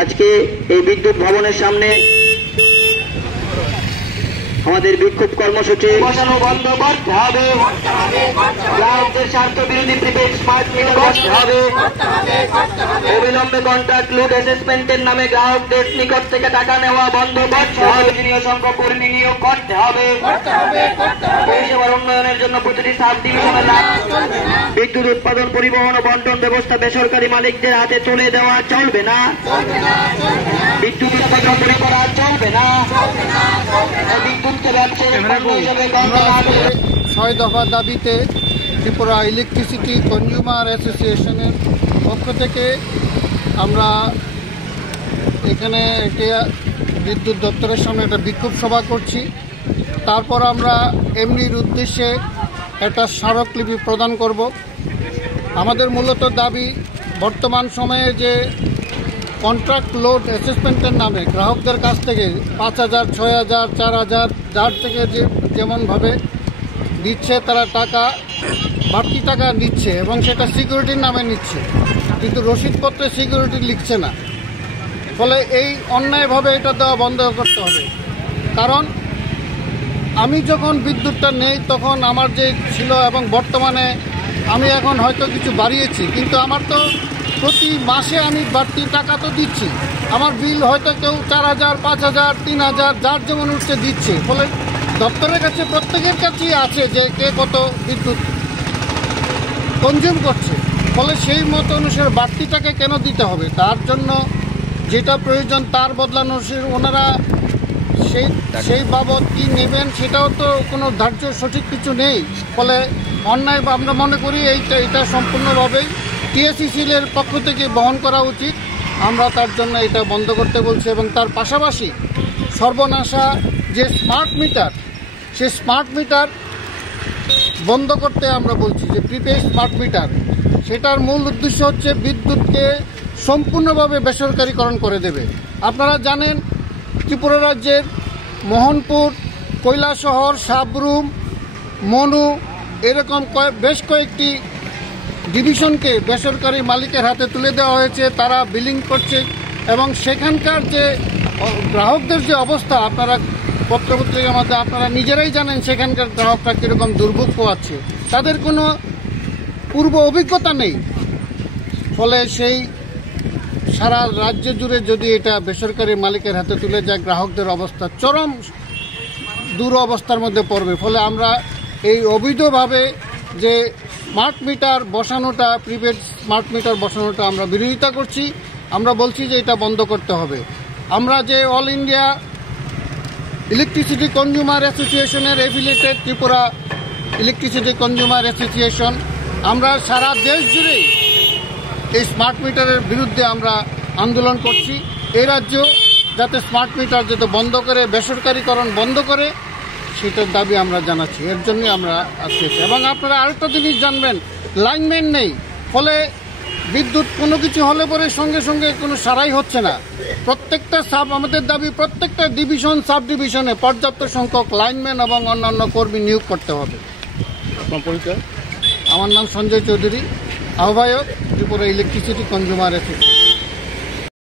আজকে এই বিদ্যুৎ ভবনের সামনে আমাদের বিক্ষোভ কর্মসূচি বসানো বন্ধ করতে হবে, গ্রাহকদের স্বার্থ বিরোধী প্রিপেড স্মার্ট মিটার করতে হবে, অবিলম্বে কন্ট্রাক্ট লুট অ্যাসেসমেন্টের নামে গ্রাহকদের নিকট থেকে টাকা নেওয়া বন্ধ করতে হবে, প্রয়োজনীয় সংখ্যক কর্মী নিয়োগ করতে হবে, পরিষেবার উন্নয়নের জন্য প্রতিটি সাব ডিভিশনে বিদ্যুৎ উৎপাদন, পরিবহন ও বন্টন ব্যবস্থা বেসরকারি মালিকদের হাতে তুলে দেওয়া চলবে না, বিদ্যুৎ উৎপাদন করা চলবে না, ছয় দফা দাবিতে ত্রিপুরা ইলেকট্রিসিটি কনজিউমার অ্যাসোসিয়েশনের পক্ষ থেকে আমরা এখানে বিদ্যুৎ দপ্তরের সামনে একটা বিক্ষোভ সভা করছি। তারপর আমরা এমনির উদ্দেশ্যে একটা স্মারকলিপি প্রদান করব। আমাদের মূলত দাবি, বর্তমান সময়ে যে কন্ট্রাক্ট লোড অ্যাসেসমেন্টের নামে গ্রাহকদের কাছ থেকে 5,000, 6,000, 4,000 যার থেকে যেমনভাবে দিচ্ছে, তারা টাকা বাড়তি টাকা নিচ্ছে এবং সেটা সিকিউরিটির নামে নিচ্ছে, কিন্তু রসিদপত্রে সিকিউরিটি লিখছে না। ফলে এই অন্যায়ভাবে এটা দেওয়া বন্ধ করতে হবে। কারণ আমি যখন বিদ্যুৎটা নেই তখন আমার যে ছিল এবং বর্তমানে আমি এখন হয়তো কিছু বাড়িয়েছি, কিন্তু আমার তো প্রতি মাসে আমি বাড়তি টাকা তো দিচ্ছি। আমার বিল হয়তো কেউ 4,000, 5,000, 3,000 যার যেমন উঠছে দিচ্ছে। ফলে দপ্তরের কাছে প্রত্যেকের কাছেই আছে যে কে কত বিদ্যুৎ কনজিউম করছে। ফলে সেই মতো অনুসারে বাড়তি টাকা কেন দিতে হবে? তার জন্য যেটা প্রয়োজন তার বদলানো ওনারা সেই বাবদ কি নেবেন সেটাও তো কোনো ধার্য সঠিক কিছু নেই। ফলে অন্যায় আমরা মনে করি এটা সম্পূর্ণভাবেই টিএসইসিএল-এর পক্ষ থেকে বহন করা উচিত। আমরা তার জন্য এটা বন্ধ করতে বলছি এবং তার পাশাপাশি সর্বনাশা যে স্মার্ট মিটার, সেই স্মার্ট মিটার বন্ধ করতে আমরা বলছি। যে প্রিপেড স্মার্ট মিটার, সেটার মূল উদ্দেশ্য হচ্ছে বিদ্যুৎকে সম্পূর্ণভাবে বেসরকারীকরণ করে দেবে। আপনারা জানেন ত্রিপুরা রাজ্যের মোহনপুর, কৈলাসহর, সাবরুম, মনু এরকম বেশ কয়েকটি ডিভিশনকে বেসরকারি মালিকের হাতে তুলে দেওয়া হয়েছে। তারা বিলিং করছে এবং সেখানকার যে গ্রাহকদের যে অবস্থা আপনারা পত্রপত্রিকার মধ্যে আপনারা নিজেরাই জানেন, সেখানকার গ্রাহকরা কীরকম দুর্ভোগ পোয়াচ্ছে। তাদের কোনো পূর্ব অভিজ্ঞতা নেই। ফলে সেই সারা রাজ্য জুড়ে যদি এটা বেসরকারি মালিকের হাতে তুলে যায়, গ্রাহকদের অবস্থা চরম দুরবস্থার মধ্যে পড়বে। ফলে আমরা এই অবৈধভাবে যে স্মার্ট মিটার বসানোটা, প্রিপেড স্মার্ট মিটার বসানোটা আমরা বিরোধিতা করছি। আমরা বলছি যে এটা বন্ধ করতে হবে। আমরা যে অল ইন্ডিয়া ইলেকট্রিসিটি কনজিউমার অ্যাসোসিয়েশনের affiliated Tripura electricity consumer association, আমরা সারা দেশ জুড়েই এই স্মার্ট মিটারের বিরুদ্ধে আমরা আন্দোলন করছি। এই রাজ্য যাতে স্মার্ট মিটার যাতে বন্ধ করে, বেসরকারীকরণ বন্ধ করে, সেটার দাবি আমরা জানাচ্ছি। এর জন্যই আমরা আসছি। এবং আপনারা আরেকটা জিনিস জানবেন, লাইনম্যান নেই। ফলে বিদ্যুৎ কোনো কিছু হলে পরে সঙ্গে সঙ্গে কোনো সারাই হচ্ছে না। প্রত্যেকটা আমাদের দাবি প্রত্যেকটা ডিভিশন, সাব ডিভিশনে পর্যাপ্ত সংখ্যক লাইনম্যান এবং অন্যান্য কর্মী নিয়োগ করতে হবে। আপনার পরিচয়? আমার নাম সঞ্জয় চৌধুরী, আহ্বায়ক ত্রিপুরা ইলেকট্রিসিটি কনজিউমার অ্যাসোসিয়েশন।